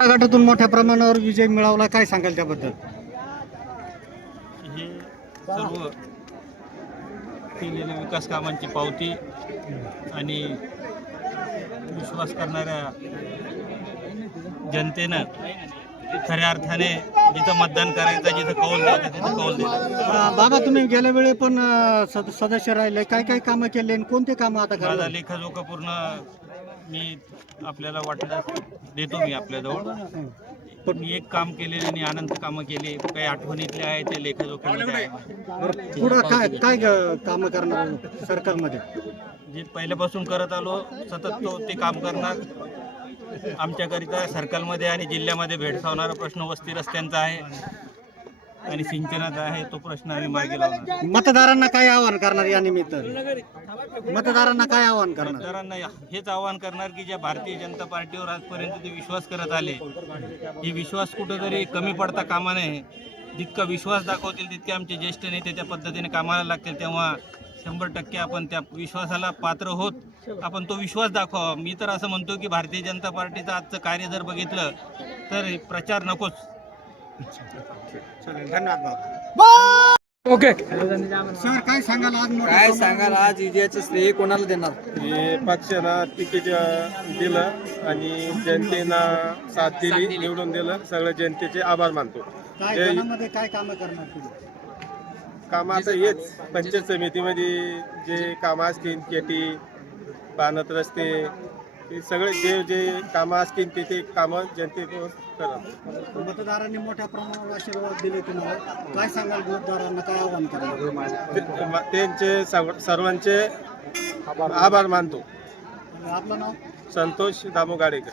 गटातून मोठ्या प्रमाणावर विजय मिळवला, काय सांगाल त्याबद्दल? हे सर्व केलेल्या विकास कामांची पावती आणि विश्वास करणाऱ्या जनतेनं खऱ्या अर्थाने जिथं मतदान करायचं, जिथं कौल द्यायचं तिथं कौल दिलं. बाबा, तुम्ही गेल्या वेळी पण सदस्य राहिले, काय काय कामं केले आणि कोणते कामं आता माझा करणार? लेखाजोखा पूर्ण मी आपल्याला वाटलं देतो मी आपल्याजवळ. पण मी एक काम केलेले आणि अनंत कामं केली, काही आठवणीतले आहे ते लेखाजोख्यामध्ये आहे. पुढं काय काय कामं करणार सरकारमध्ये? जे पहिल्यापासून करत आलो सतत ते काम करणार. आमच्याकरिता सर्कलमध्ये आणि जिल्ह्यामध्ये भेडसावणारा प्रश्न वस्ती रस्त्यांचा आहे आणि सिंचनाचा आहे. तो प्रश्न आम्ही मार्गी लावणार. मतदारांना काय आवाहन करणार या निमित्त? मतदारांना काय आवाहन करणार? मतदारांना हेच आवाहन करणार की ज्या भारतीय जनता पार्टीवर आजपर्यंत ते विश्वास करत आले, ही विश्वास कुठंतरी कमी पडता कामा नये. जितका विश्वास दाखवतील तितके आमचे ज्येष्ठ नेते त्या पद्धतीने कामाला लागतील, तेव्हा 100% आपण त्या विश्वासाला पात्र होत आपण तो विश्वास दाखवा. मी तर असं म्हणतो की भारतीय जनता पार्टीचं आजचं कार्य जर बघितलं तर प्रचार नकोच. धन्यवाद बाबा. ओके. सर, काय सांगाल आज? काय सांगाल आज विजयाचं श्रेय कोणाला देणार? हे पक्षानं तिकीट दिलं आणि जनतेनं साथ दिली, निवडून दिलं. सगळं जनतेचे आभार मानतो. काय जय- जनामध्ये काय कामं करणार तुम्ही? कामं आता हेच पंचायत समितीमध्ये जे कामं असतील, केटी पाणत रस्ते, हे सगळे जे कामं असतील ते कामं जनतेकडून करा. मतदारांनी मोठ्या प्रमाणावर आशीर्वाद दिले तुम्हाला, काय सांगाल? मतदारांना काय आवाहन करणार? त्यांचे सर्वांचे आभार मानतो. आपलं नाव? संतोष दामो गाडेकर.